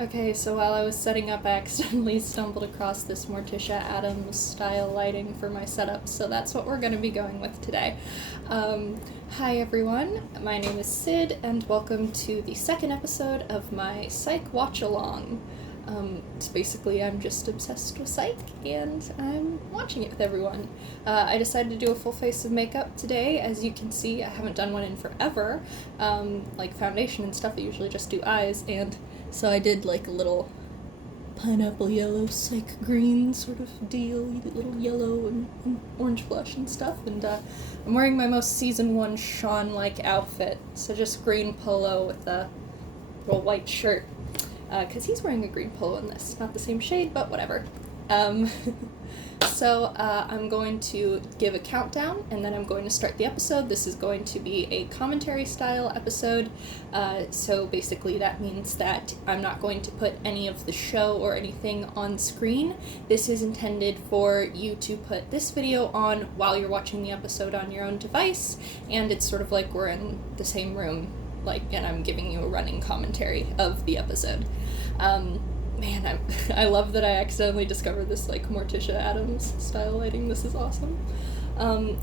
Okay, so while I was setting up, I accidentally stumbled across this Morticia Adams style lighting for my setup, so that's what we're going to be going with today. Hi everyone, my name is Sid, and welcome to the second episode of my Psych watch-along. It's basically I'm just obsessed with Psych, and I'm watching it with everyone. I decided to do a full face of makeup today. As you can see, I haven't done one in forever. Like foundation and stuff, I usually just do eyes, and so I did like a little pineapple yellow, Psych green sort of deal. You get little yellow and orange blush and stuff, and I'm wearing my most season 1 Sean-like outfit, so just green polo with a little white shirt. Because he's wearing a green polo in this. Not the same shade, but whatever. So I'm going to give a countdown, and then I'm going to start the episode. This is going to be a commentary-style episode, so basically that means that I'm not going to put any of the show or anything on screen. This is intended for you to put this video on while you're watching the episode on your own device, and it's sort of like we're in the same room, and I'm giving you a running commentary of the episode. Man, I love that I accidentally discovered this, Morticia Adams style lighting. This is awesome.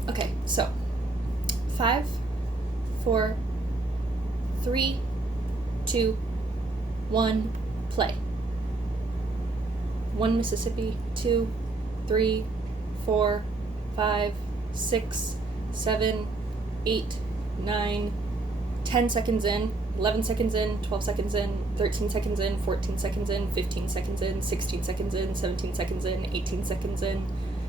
Okay, so 5, 4, 3, 2, 1, play. 1 Mississippi, 2, 3, 4, 5, 6, 7, 8, 9, 10 seconds in, 11 seconds in, 12 seconds in, 13 seconds in, 14 seconds in, 15 seconds in, 16 seconds in, 17 seconds in, 18 seconds in,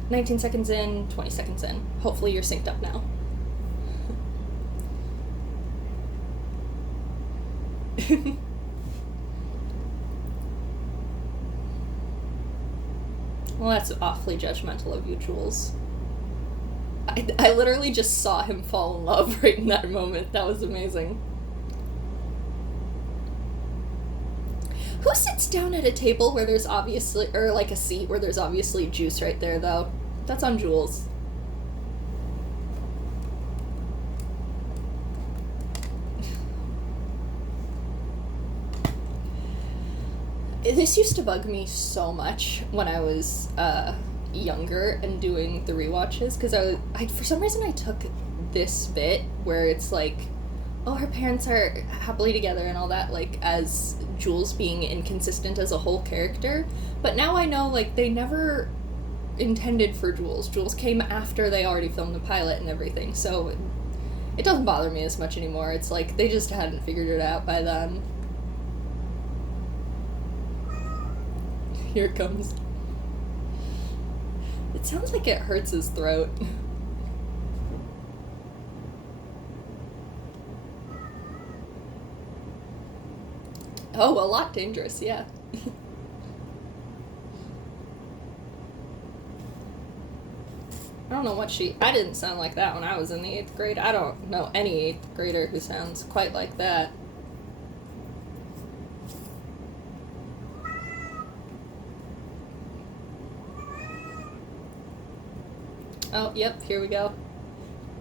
19 seconds in, 20 seconds in. Hopefully you're synced up now. Well, that's awfully judgmental of you, Jules. I literally just saw him fall in love right in that moment. That was amazing. Who sits down at a table where there's obviously, or a seat where there's obviously juice right there, though? That's on Jules. This used to bug me so much when I was younger and doing the rewatches, because I for some reason I took this bit where it's like, oh, her parents are happily together and all that, as Jules being inconsistent as a whole character. But now I know, they never intended for Jules. Jules came after they already filmed the pilot and everything, so it doesn't bother me as much anymore. It's like they just hadn't figured it out by then. Here it comes. It sounds like it hurts his throat. Oh, a lot dangerous, yeah. I don't know what I didn't sound like that when I was in the 8th grade. I don't know any 8th grader who sounds quite like that. Oh, yep, here we go.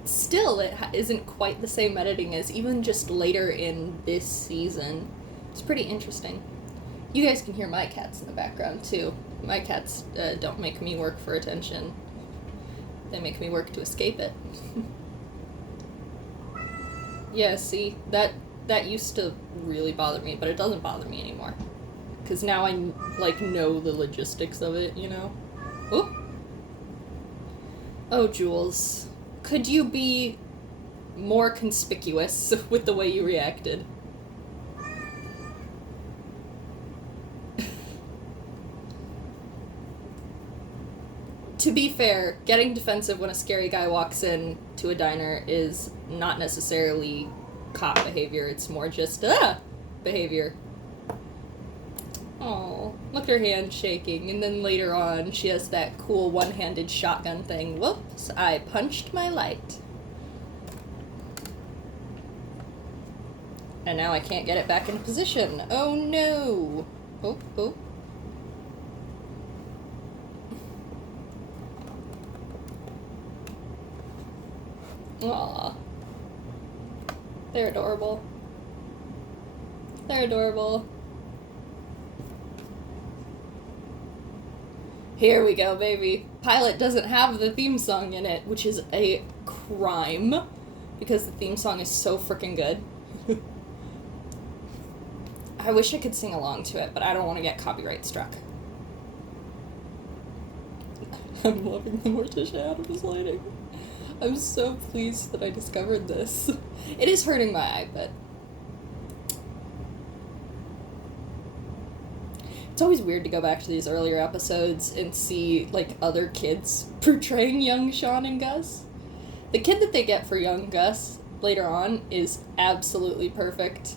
Still, it isn't quite the same editing as even just later in this season. It's pretty interesting. You guys can hear my cats in the background, too. My cats don't make me work for attention. They make me work to escape it. Yeah, see, that used to really bother me, but it doesn't bother me anymore. Because now I, know the logistics of it, you know? Oop. Oh, Jules. Could you be more conspicuous with the way you reacted? To be fair, getting defensive when a scary guy walks in to a diner is not necessarily cop behavior. It's more just, behavior. Oh, look at her hand shaking, and then later on she has that cool one-handed shotgun thing. Whoops, I punched my light. And now I can't get it back into position. Oh no! Oh, oh. Aww. They're adorable. They're adorable. Here we go, baby. Pilot doesn't have the theme song in it, which is a crime, because the theme song is so freaking good. I wish I could sing along to it, but I don't want to get copyright struck. I'm loving the Morticia Addams lighting. I'm so pleased that I discovered this. It is hurting my eye, but... It's always weird to go back to these earlier episodes and see, like, other kids portraying young Sean and Gus. The kid that they get for young Gus later on is absolutely perfect.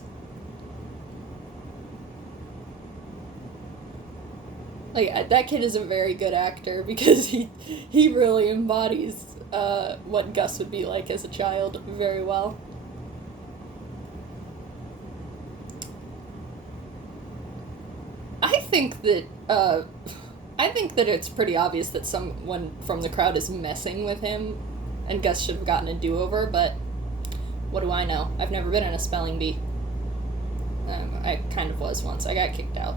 Like, that kid is a very good actor because he really embodies what Gus would be like as a child very well. I think that it's pretty obvious that someone from the crowd is messing with him, and Gus should have gotten a do-over, but what do I know? I've never been in a spelling bee. I kind of was once. I got kicked out.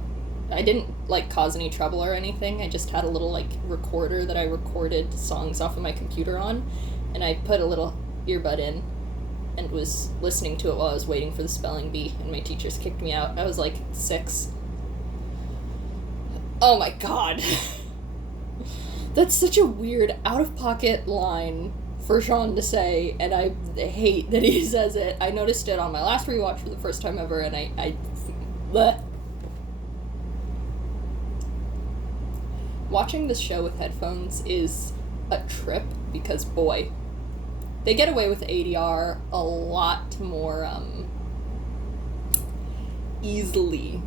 I didn't, like, cause any trouble or anything. I just had a little, like, recorder that I recorded songs off of my computer on, and I put a little earbud in and was listening to it while I was waiting for the spelling bee, and my teachers kicked me out. I was, like, 6. Oh my god. That's such a weird, out-of-pocket line for Sean to say, and I hate that he says it. I noticed it on my last rewatch for the first time ever, and I bleh. Watching this show with headphones is a trip because, boy, they get away with ADR a lot more easily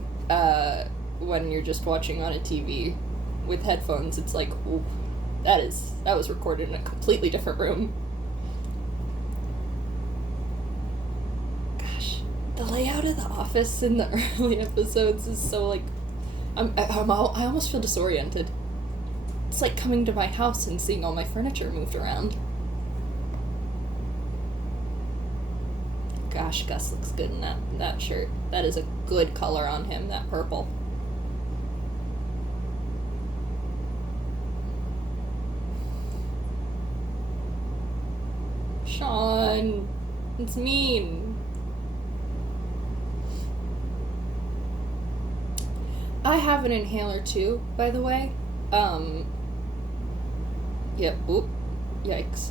when you're just watching on a TV. With headphones, it's like, ooh, that was recorded in a completely different room. Gosh, the layout of the office in the early episodes is so, like, I almost feel disoriented. It's like coming to my house and seeing all my furniture moved around. Gosh, Gus looks good in that shirt. That is a good color on him, that purple. Sean, it's mean. I have an inhaler too, by the way. Yep, oop, yikes.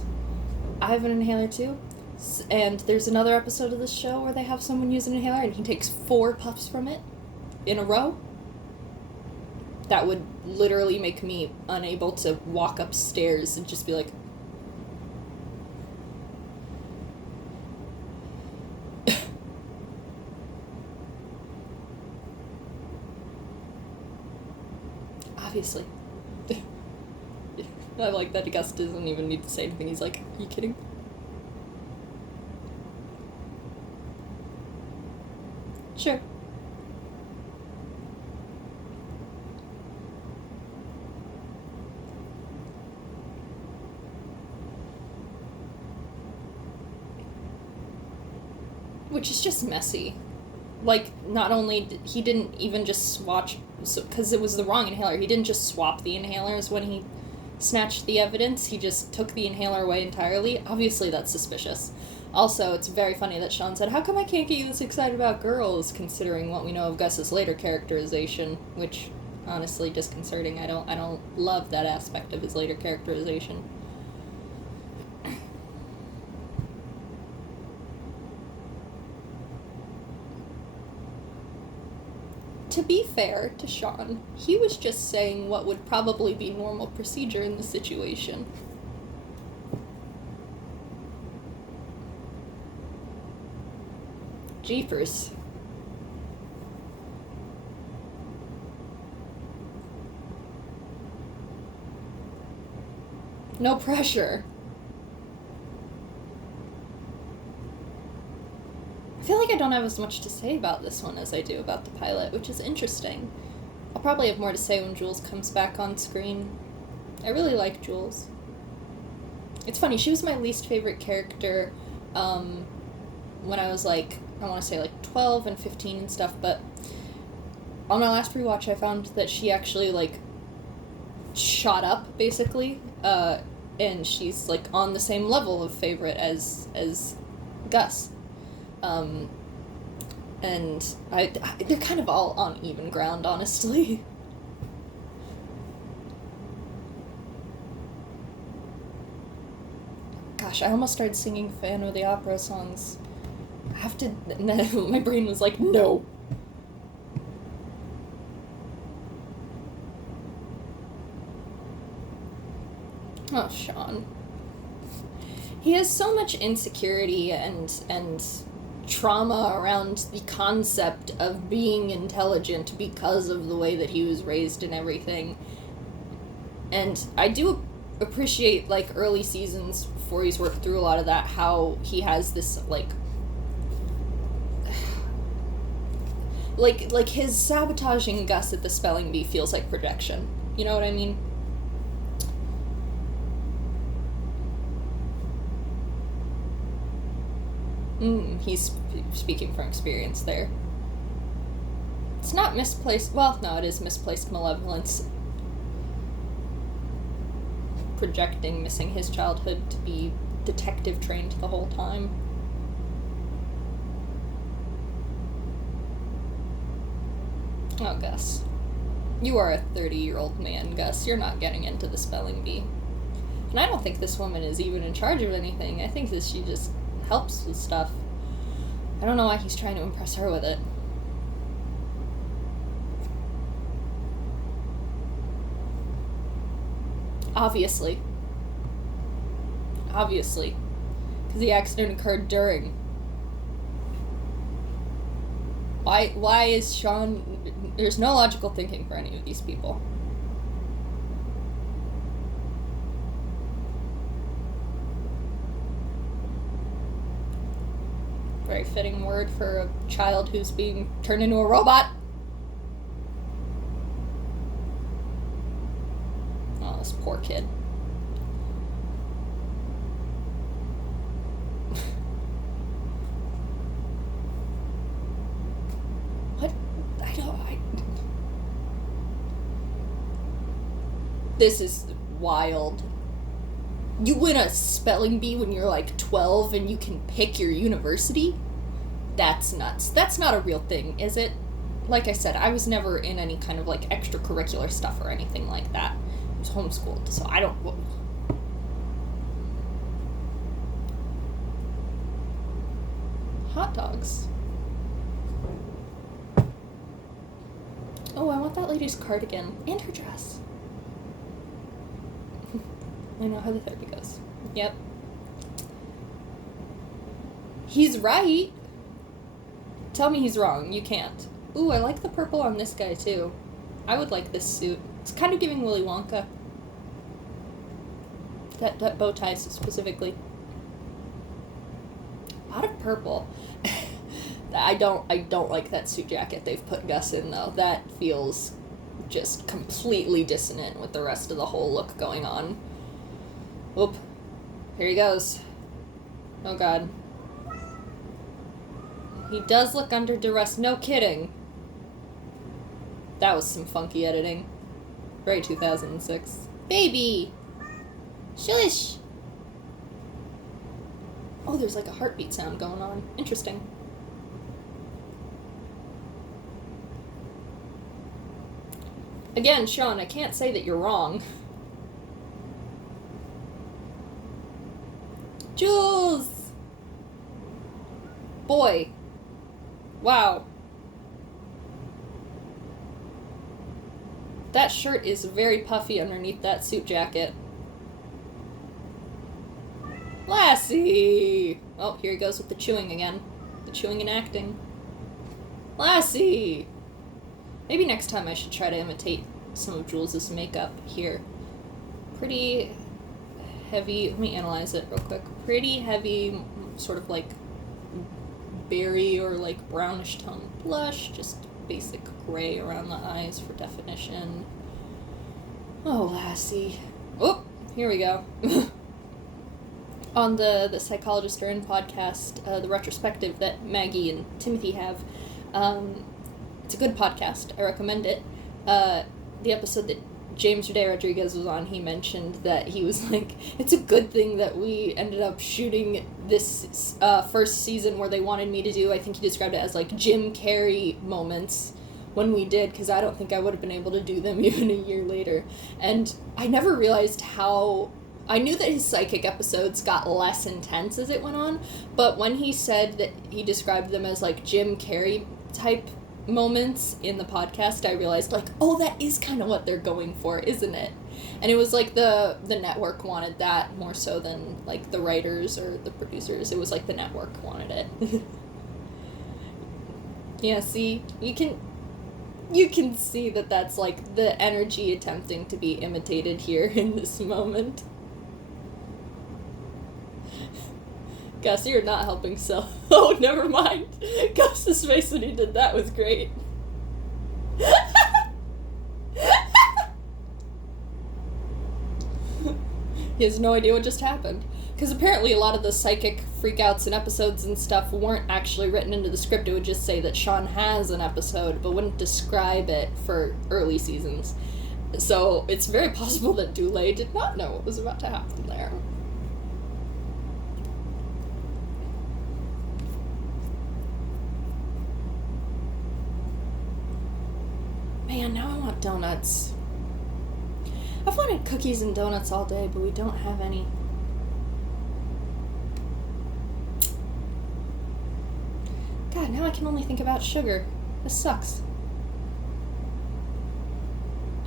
I have an inhaler too, and there's another episode of this show where they have someone use an inhaler and he takes 4 puffs from it in a row. That would literally make me unable to walk upstairs and just be like... Obviously. I like that Gus doesn't even need to say anything. He's like, are you kidding? Sure. Which is just messy. Like, not only he didn't even just swatch, because it was the wrong inhaler, he didn't just swap the inhalers when he snatched the evidence, he just took the inhaler away entirely. Obviously that's suspicious. Also, it's very funny that Sean said, how come I can't get you this excited about girls, considering what we know of Gus's later characterization, which, honestly, disconcerting. I don't love that aspect of his later characterization. To be fair to Sean, he was just saying what would probably be normal procedure in the situation. Jeepers. No pressure. I feel like I don't have as much to say about this one as I do about the pilot, which is interesting. I'll probably have more to say when Jules comes back on screen. I really like Jules. It's funny, she was my least favorite character when I was like, I want to say like 12 and 15 and stuff, but on my last rewatch I found that she actually, like, shot up, basically, and she's, like, on the same level of favorite as Gus. And they're kind of all on even ground, honestly. Gosh, I almost started singing Phantom of the Opera songs. I have to... And then my brain was like, no. Oh, Sean. He has so much insecurity and trauma around the concept of being intelligent because of the way that he was raised and everything. And I do appreciate, like, early seasons before he's worked through a lot of that, how he has this, like his sabotaging Gus at the spelling bee feels like projection. You know what I mean? He's speaking from experience there. It's not misplaced... Well, no, it is misplaced malevolence. Projecting, missing his childhood to be detective trained the whole time. Oh, Gus. You are a 30-year-old man, Gus. You're not getting into the spelling bee. And I don't think this woman is even in charge of anything. I think that she just helps with stuff. I don't know why he's trying to impress her with it. Obviously. Because the accident occurred during. Why is Sean... There's no logical thinking for any of these people. Very fitting word for a child who's being turned into a robot. Oh, this poor kid. What? This is wild. You win a spelling bee when you're like 12 and you can pick your university? That's nuts. That's not a real thing, is it? Like I said, I was never in any kind of like extracurricular stuff or anything like that. I was homeschooled, so I don't... Hot dogs. Oh, I want that lady's cardigan and her dress. I know how the therapy goes. Yep. He's right. Tell me he's wrong. You can't. Ooh, I like the purple on this guy, too. I would like this suit. It's kind of giving Willy Wonka. That bow tie specifically. A lot of purple. I don't like that suit jacket they've put Gus in, though. That feels just completely dissonant with the rest of the whole look going on. Oop. Here he goes. Oh, God. He does look under duress. No kidding. That was some funky editing. Very 2006. Baby! Shush! Oh, there's like a heartbeat sound going on. Interesting. Again, Sean, I can't say that you're wrong. Jules! Boy. Wow. That shirt is very puffy underneath that suit jacket. Lassie! Oh, here he goes with the chewing again. The chewing and acting. Lassie! Maybe next time I should try to imitate some of Jules' makeup here. Pretty heavy, let me analyze it real quick. Pretty heavy, sort of like berry or like brownish tone blush, just basic gray around the eyes for definition. Oh, Lassie. Oh, here we go. On the Psychologist Are In podcast, the retrospective that Maggie and Timothy have, it's a good podcast. I recommend it. The episode that James Day Rodriguez was on, he mentioned that he was like, it's a good thing that we ended up shooting this first season where they wanted me to do, I think he described it as like Jim Carrey moments when we did, because I don't think I would have been able to do them even a year later. And I never realized how... I knew that his psychic episodes got less intense as it went on, but when he said that he described them as like Jim Carrey type moments in the podcast, I realized like, oh, that is kind of what they're going for, isn't it? And it was like the network wanted that more so than like the writers or the producers. It was like the network wanted it. Yeah, see, you can see that that's like the energy attempting to be imitated here in this moment. Gus, you're not helping Sel. Oh, never mind. Gus's face when he did that was great. He has no idea what just happened. Because apparently a lot of the psychic freakouts and episodes and stuff weren't actually written into the script. It would just say that Sean has an episode, but wouldn't describe it for early seasons. So it's very possible that Dule did not know what was about to happen there. Man, now I want donuts. I've wanted cookies and donuts all day, but we don't have any. God, now I can only think about sugar. This sucks.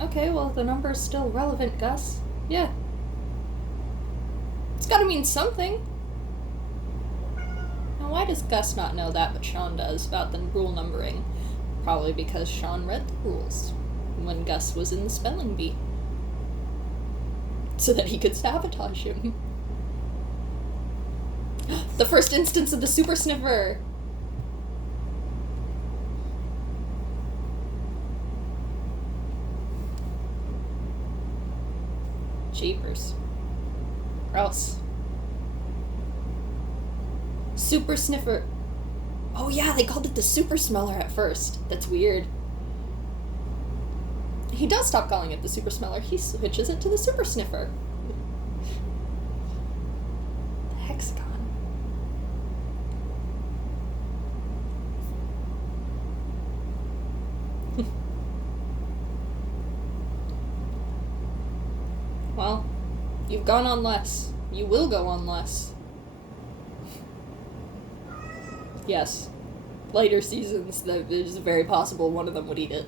Okay, well, the number's still relevant, Gus. Yeah. It's gotta mean something. Now, why does Gus not know that, but Sean does, about the rule numbering? Probably because Sean read the rules when Gus was in the spelling bee. So that he could sabotage him. The first instance of the super sniffer! Jeepers. Gross. Super sniffer. Oh yeah, they called it the super smeller at first. That's weird. He does stop calling it the super smeller. He switches it to the super sniffer. The hexagon. Well, you've gone on less. You will go on less. Yes. Later seasons, it's very possible one of them would eat it.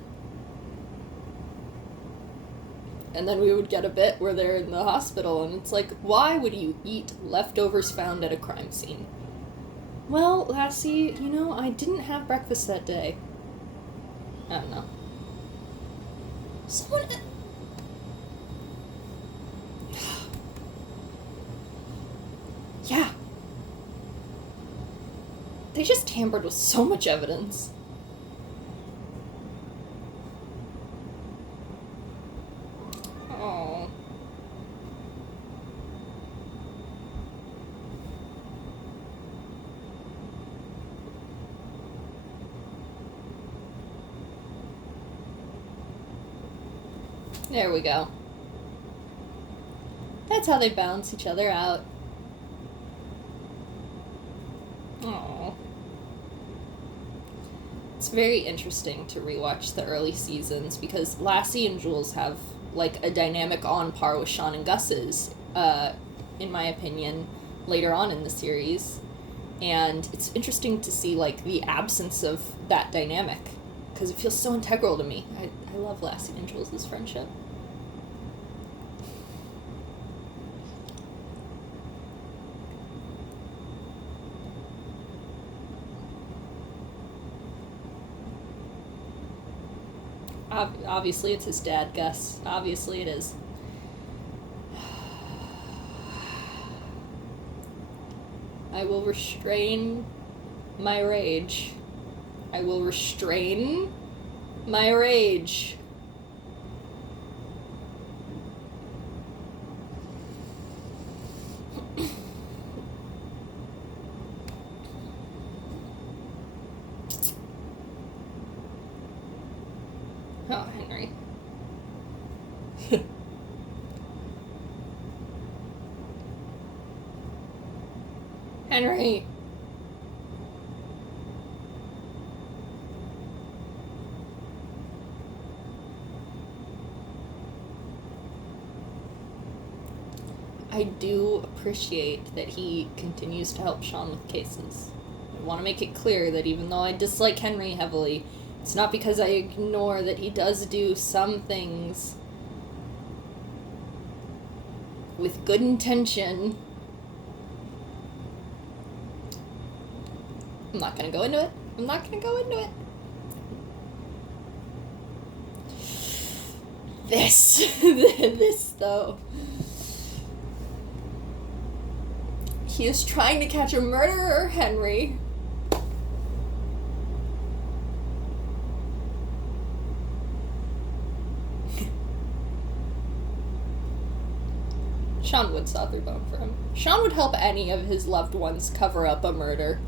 And then we would get a bit where they're in the hospital, and it's like, why would you eat leftovers found at a crime scene? Well, Lassie, you know, I didn't have breakfast that day. I don't know. Someone... Yeah. They just tampered with so much evidence. Oh. There we go. That's how they balance each other out. Oh. It's very interesting to rewatch the early seasons because Lassie and Jules have like a dynamic on par with Sean and Gus's, in my opinion, later on in the series. And it's interesting to see like the absence of that dynamic because it feels so integral to me. I love Lassie and Jules' friendship. Obviously it's his dad, Gus. Obviously it is. I will restrain my rage. I will restrain my rage. Oh, Henry. Henry! I do appreciate that he continues to help Sean with cases. I want to make it clear that even though I dislike Henry heavily, it's not because I ignore that he does do some things with good intention. I'm not gonna go into it. This though. He is trying to catch a murderer, Henry. Sean would saw through bone for him. Sean would help any of his loved ones cover up a murder.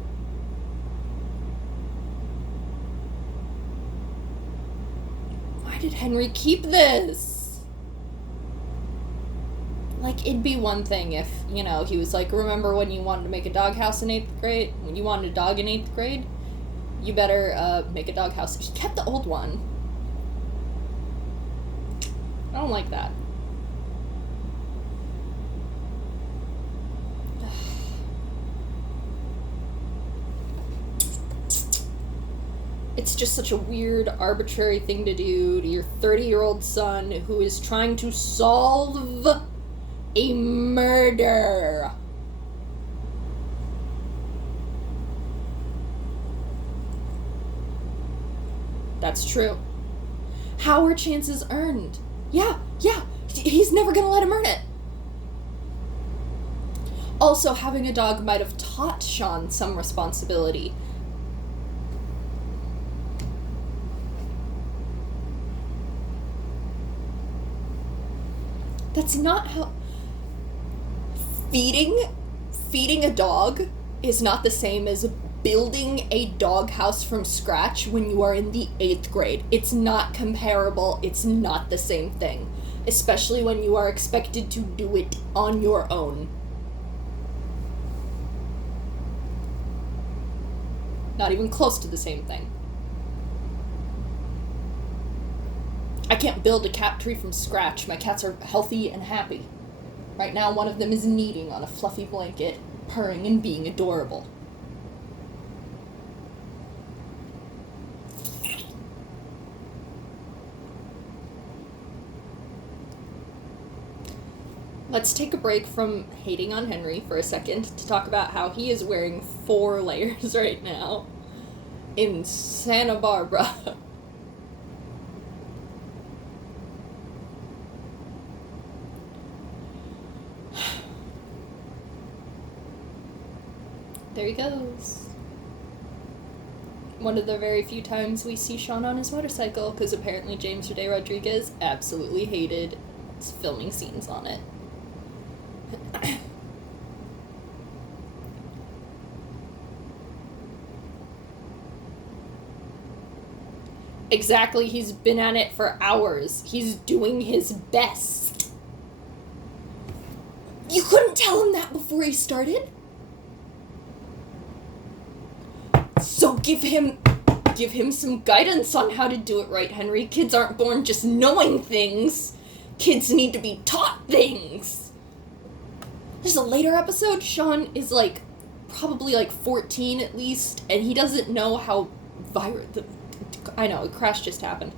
Why did Henry keep this? Like, it'd be one thing if, you know, he was like, remember when you wanted to make a doghouse in 8th grade? When you wanted a dog in 8th grade? You better, make a doghouse. He kept the old one. I don't like that. It's just such a weird, arbitrary thing to do to your 30-year-old son who is trying to solve a murder. That's true. How are chances earned? Yeah, he's never gonna let him earn it. Also, having a dog might have taught Sean some responsibility. That's not how... Feeding a dog is not the same as building a doghouse from scratch when you are in the 8th grade. It's not comparable. It's not the same thing. Especially when you are expected to do it on your own. Not even close to the same thing. I can't build a cat tree from scratch. My cats are healthy and happy. Right now, one of them is kneading on a fluffy blanket, purring and being adorable. Let's take a break from hating on Henry for a second to talk about how he is wearing 4 layers right now in Santa Barbara. There he goes. One of the very few times we see Sean on his motorcycle, because apparently James Roday Rodriguez absolutely hated filming scenes on it. Exactly, he's been at it for hours. He's doing his best. You couldn't tell him that before he started? So give him some guidance on how to do it right, Henry. Kids aren't born just knowing things. Kids need to be taught things. There's a later episode, Sean is probably 14 at least, and he doesn't know how I know, a crash just happened.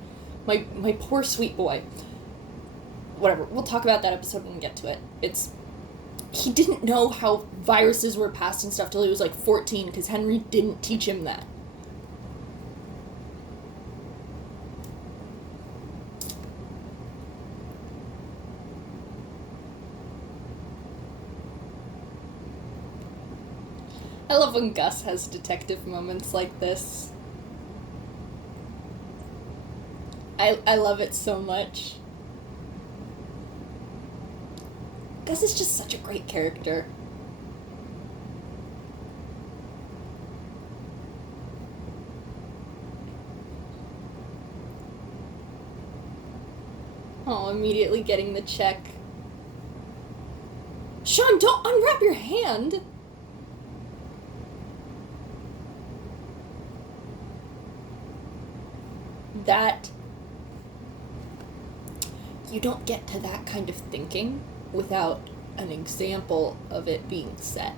My poor sweet boy. Whatever, we'll talk about that episode when we get to it. He didn't know how viruses were passed and stuff till he was 14, because Henry didn't teach him that. I love when Gus has detective moments like this. I love it so much. Gus is just such a great character. Oh, immediately getting the check. Sean, don't unwrap your hand! That... You don't get to that kind of thinking without an example of it being said.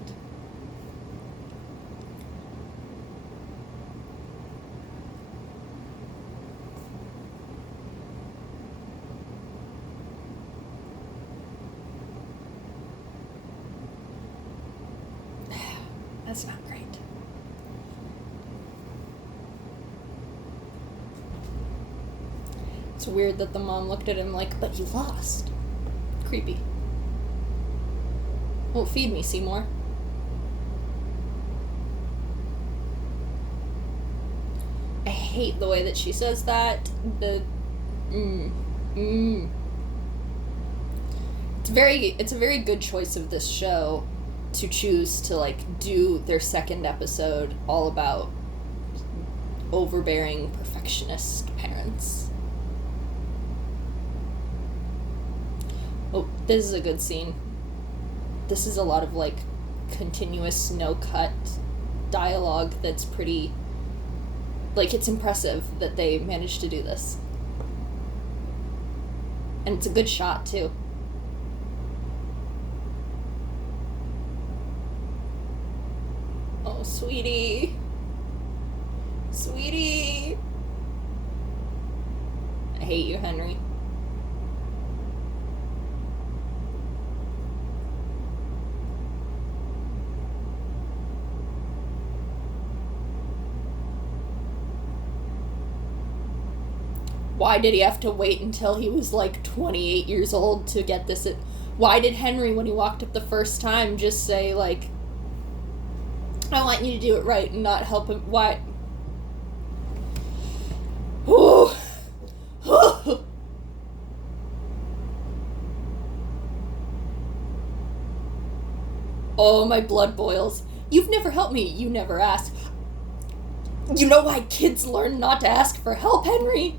That's not great. It's weird that the mom looked at him like, but you lost. Creepy. Won't feed me, Seymour. I hate the way that she says that. It's a very good choice of this show to choose to, like, do their second episode all about overbearing perfectionist parents. Oh, this is a good scene. This is a lot of, like, continuous, no-cut dialogue that's pretty... Like, it's impressive that they managed to do this. And it's a good shot, too. Oh, sweetie. Sweetie. I hate you, Henry. Why did he have to wait until he was like 28 years old to get this? Why did Henry, when he walked up the first time, just say, like, I want you to do it right and not help him? Why? Ooh. Ooh. Oh, my blood boils. You've never helped me. You never asked. You know why kids learn not to ask for help, Henry?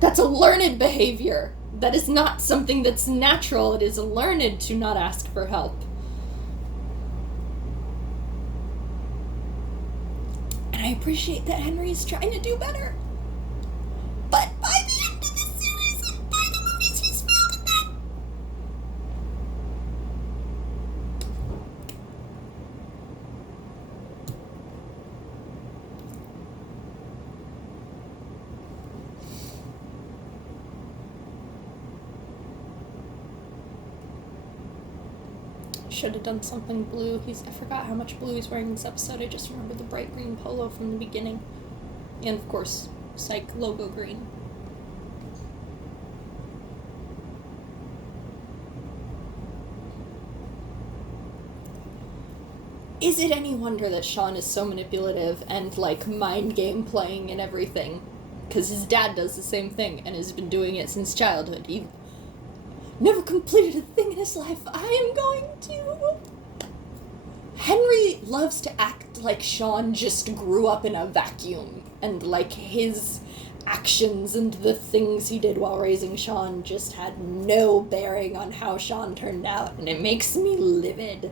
That's a learned behavior. That is not something that's natural. It is learned to not ask for help. And I appreciate that Henry is trying to do better. But by the end of the series and by the movies, he's failed at that. Should have done something blue. I forgot how much blue he's wearing this episode. I just remember the bright green polo from the beginning. And of course, Psych logo green. Is it any wonder that Sean is so manipulative and, like, mind game playing and everything? Because his dad does the same thing and has been doing it since childhood. He never completed a thing in his life. I am going to. Henry loves to act like Sean just grew up in a vacuum, and like his actions and the things he did while raising Sean just had no bearing on how Sean turned out, and it makes me livid.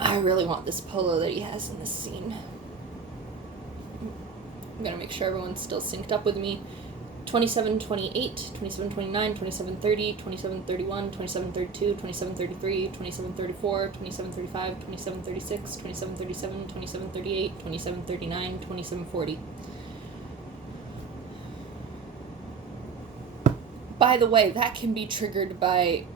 I really want this polo that he has in this scene. I'm gonna make sure everyone's still synced up with me. 2728, 2729, 2730, 2731, 2732, 2733, 2734, 2735, 2736, 2737, 2738, 2739, 2740. By the way, that can be triggered by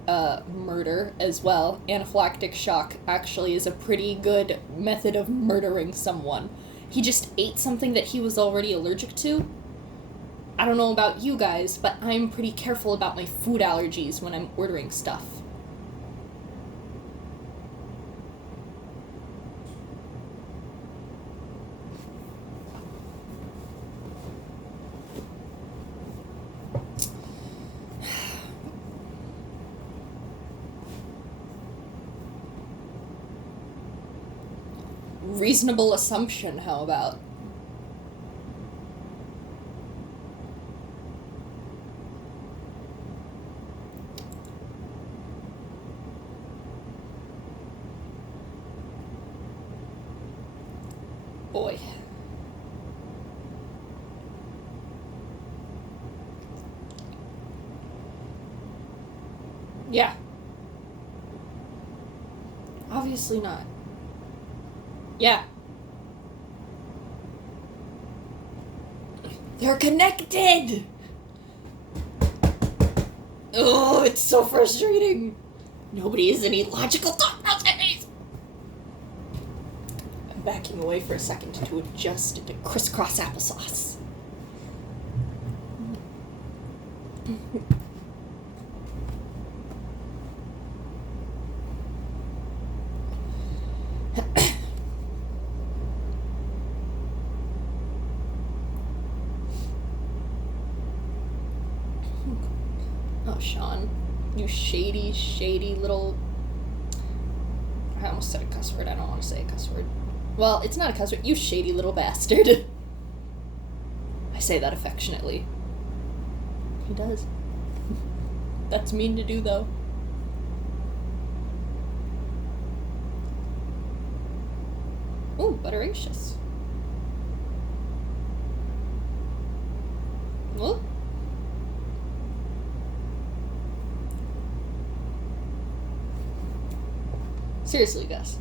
murder as well. Anaphylactic shock actually is a pretty good method of murdering someone. He just ate something that he was already allergic to. I don't know about you guys, but I'm pretty careful about my food allergies when I'm ordering stuff. Reasonable assumption, how about? boy. Yeah. Obviously not. Yeah. They're connected! Oh, it's so frustrating. Nobody has any logical thought processes. I'm backing away for a second to adjust into crisscross applesauce. Oh, Sean, you shady, shady little... I almost said a cuss word. I don't want to say a cuss word. Well, it's not a cuss word. You shady little bastard. I say that affectionately. He does. That's mean to do, though. Ooh, butteracious. Ooh. Seriously, Gus.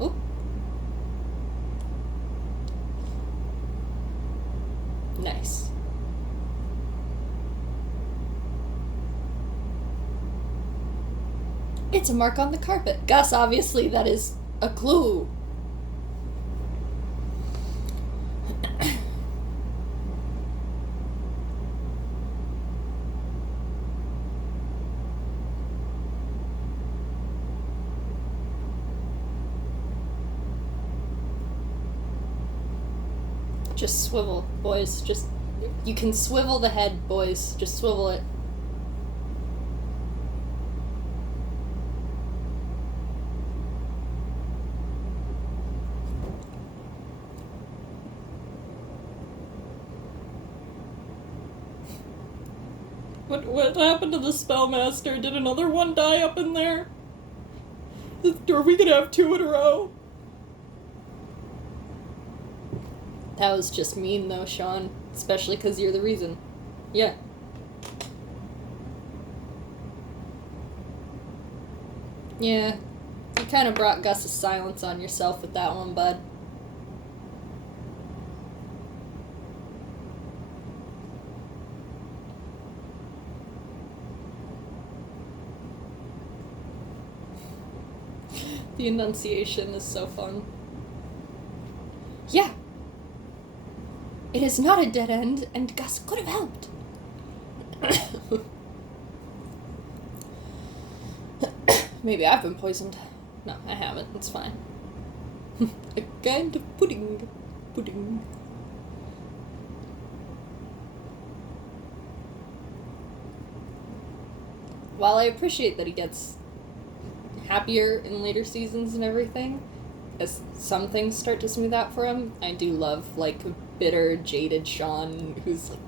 Oh. Nice. It's a mark on the carpet. Gus, obviously, that is a clue. Just swivel, boys. Just, you can swivel the head, boys. Just swivel it. What happened to the Spellmaster? Did another one die up in there? Are we gonna have 2 in a row? That was just mean, though, Sean. Especially because you're the reason. Yeah. Yeah. You kind of brought Gus's silence on yourself with that one, bud. The enunciation is so fun. Yeah. It is not a dead end, and Gus could have helped. Maybe I've been poisoned. No, I haven't. It's fine. A kind of pudding. Pudding. While I appreciate that he gets happier in later seasons and everything, as some things start to smooth out for him, I do love, like, bitter, jaded Sean who's like,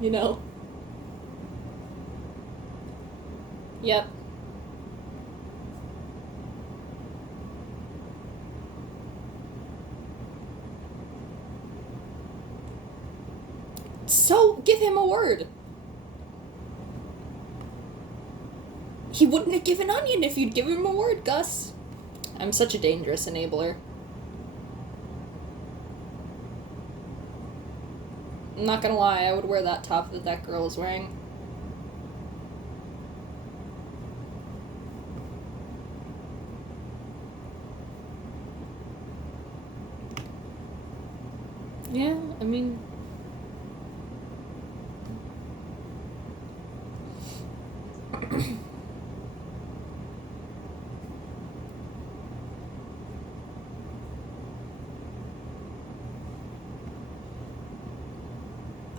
you know? Yep. So, give him a word. He wouldn't have given onion if you'd give him a word, Gus. I'm such a dangerous enabler. I'm not gonna lie, I would wear that top that girl is wearing. Yeah, I mean...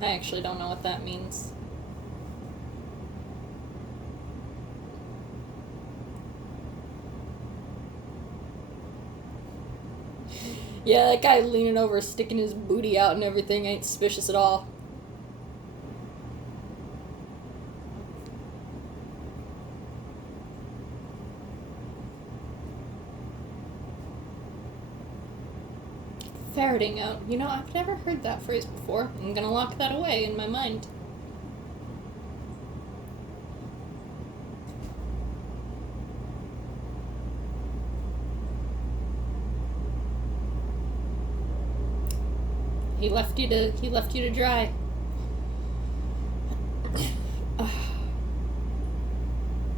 I actually don't know what that means. Yeah, that guy leaning over, sticking his booty out and everything ain't suspicious at all. ferreting out. You know, I've never heard that phrase before. I'm gonna lock that away in my mind. He left you to dry.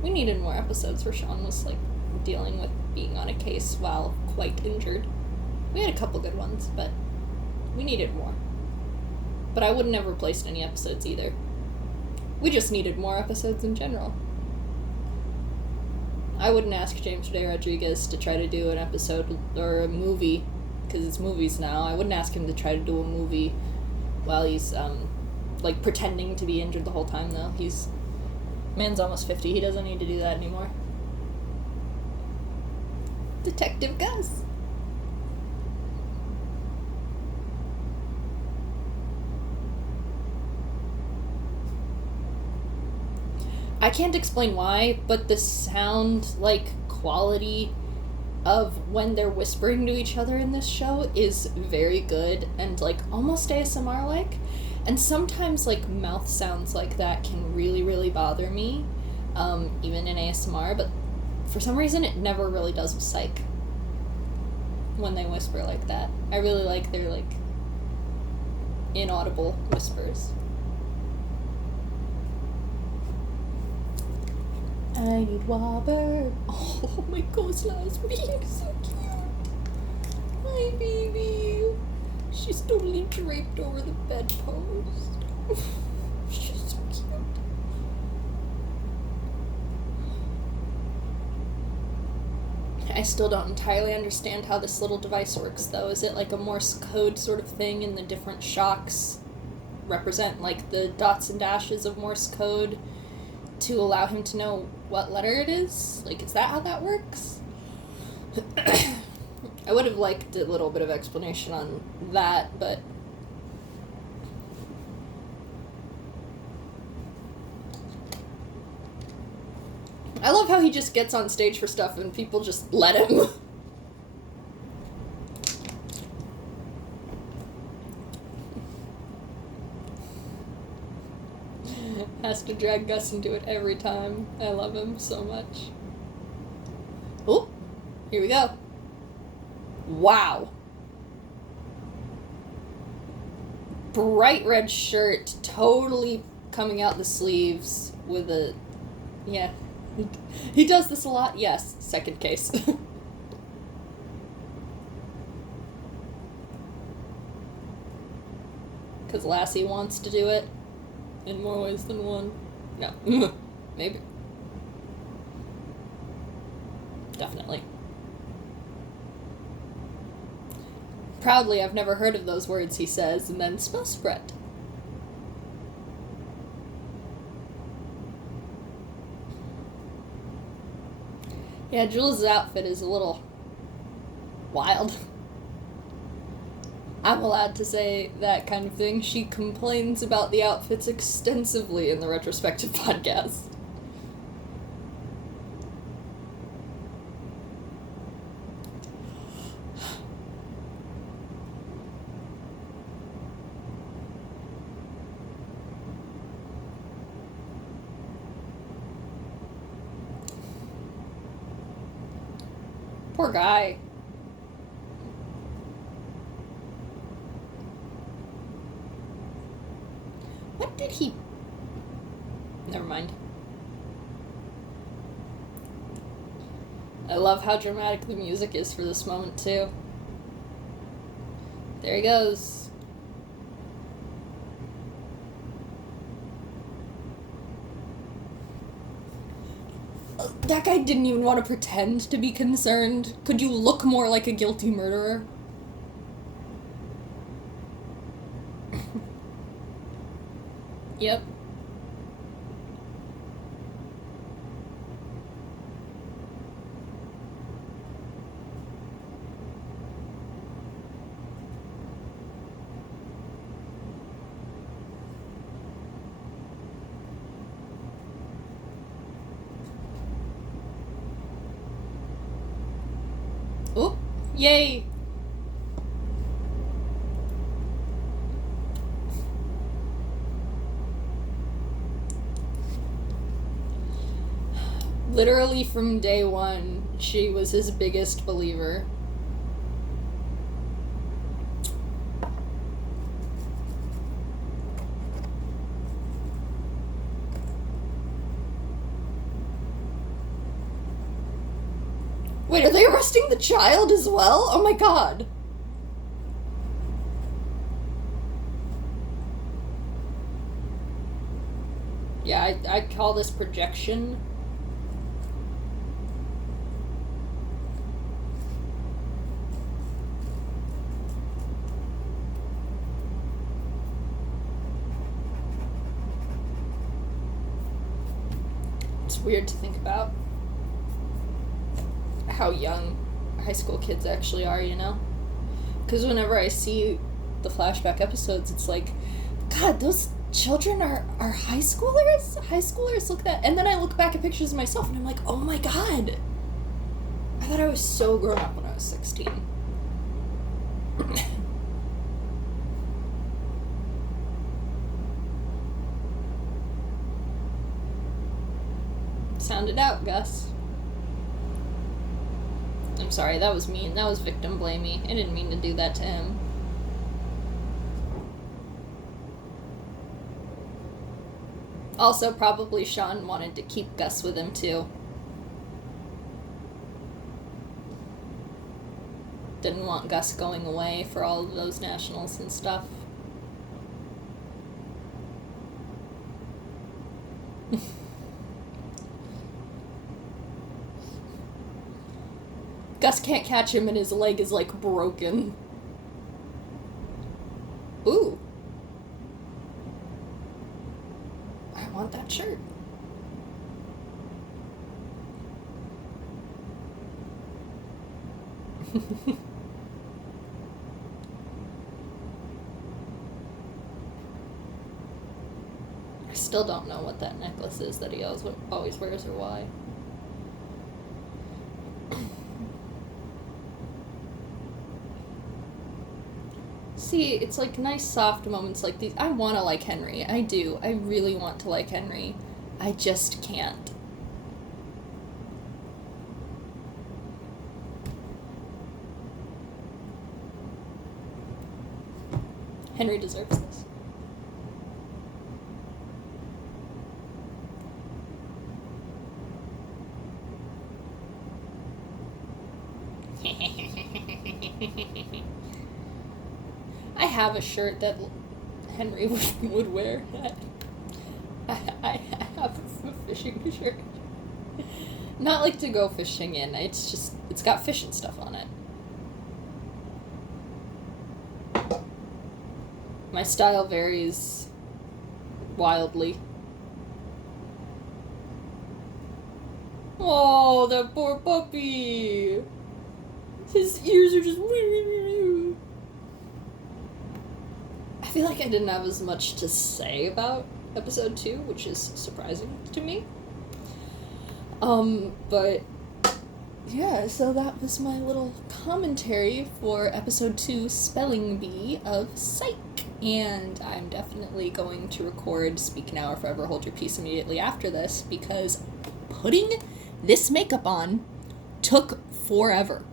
We needed more episodes where Sean was, like, dealing with being on a case while quite injured. We had a couple good ones, but we needed more. But I wouldn't have replaced any episodes either. We just needed more episodes in general. I wouldn't ask James J. Rodriguez to try to do an episode or a movie, because it's movies now. I wouldn't ask him to try to do a movie while he's, like, pretending to be injured the whole time, though. Man's almost 50. He doesn't need to do that anymore. Detective Gus. I can't explain why, but the sound, like, quality of when they're whispering to each other in this show is very good and, like, almost ASMR-like. And sometimes, like, mouth sounds like that can really, really bother me, even in ASMR, but for some reason it never really does with Psych when they whisper like that. I really like their, like, inaudible whispers. I need water. Oh, my Kozla's being so cute. My baby. She's totally draped over the bedpost. She's so cute. I still don't entirely understand how this little device works, though. Is it like a Morse code sort of thing, and the different shocks represent, like, the dots and dashes of Morse code to allow him to know what letter it is? Like, is that how that works? I would have liked a little bit of explanation on that, but I love how he just gets on stage for stuff and people just let him. Has to drag Gus into it every time. I love him so much. Oh, here we go. Wow. Bright red shirt, totally coming out the sleeves with a... Yeah. He does this a lot. Yes, second case. Because Lassie wants to do it in more ways than one. No. Maybe. Definitely. Proudly, I've never heard of those words, he says, and then smell spread. Yeah, Jules' outfit is a little wild. I'm allowed to say that kind of thing. She complains about the outfits extensively in the retrospective podcast. Poor guy. What did he... Never mind. I love how dramatic the music is for this moment, too. There he goes. That guy didn't even want to pretend to be concerned. Could you look more like a guilty murderer? Yep. Oh, yay! Literally from day one, she was his biggest believer. Wait, are they arresting the child as well? Oh my god. Yeah, I call this projection. It's weird to think about how young high school kids actually are, you know? Because whenever I see the flashback episodes, it's like, God, those children are high schoolers? High schoolers look that. And then I look back at pictures of myself and I'm like, oh my god. I thought I was so grown up when I was 16. Sound it out, Gus. I'm sorry, that was mean. That was victim blamey. I didn't mean to do that to him. Also, probably Sean wanted to keep Gus with him, too. Didn't want Gus going away for all of those nationals and stuff. Gus can't catch him and his leg is, like, broken. Ooh. I want that shirt. I still don't know what that necklace is that he always wears or why. See, it's like nice soft moments like these. I want to like Henry. I do. I really want to like Henry. I just can't. Henry deserves this. I have a shirt that Henry would wear. I have a fishing shirt. Not like to go fishing in. It's got fish and stuff on it. My style varies wildly. Oh, that poor puppy! His ears are just... I feel like I didn't have as much to say about episode 2, which is surprising to me. But yeah, so that was my little commentary for episode 2, Spelling Bee of Psych. And I'm definitely going to record Speak Now or Forever Hold Your Peace immediately after this, because putting this makeup on took forever.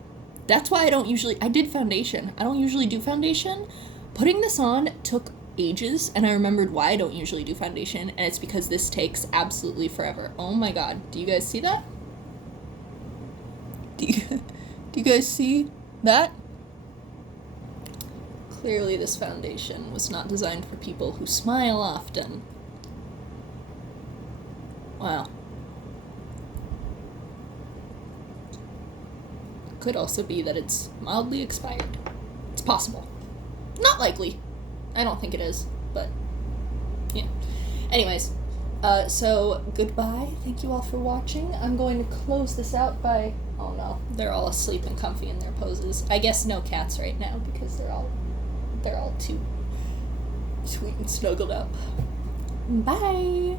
That's why I did foundation. I don't usually do foundation. Putting this on took ages, and I remembered why I don't usually do foundation, and it's because this takes absolutely forever. Oh my god. Do you guys see that? Do you guys see that? Clearly this foundation was not designed for people who smile often. Wow. Could also be that it's mildly expired. It's possible. Not likely. I don't think it is, but yeah. Anyways, so goodbye. Thank you all for watching. I'm going to close this out by... Oh no, they're all asleep and comfy in their poses. I guess no cats right now because they're all too sweet and snuggled up. Bye!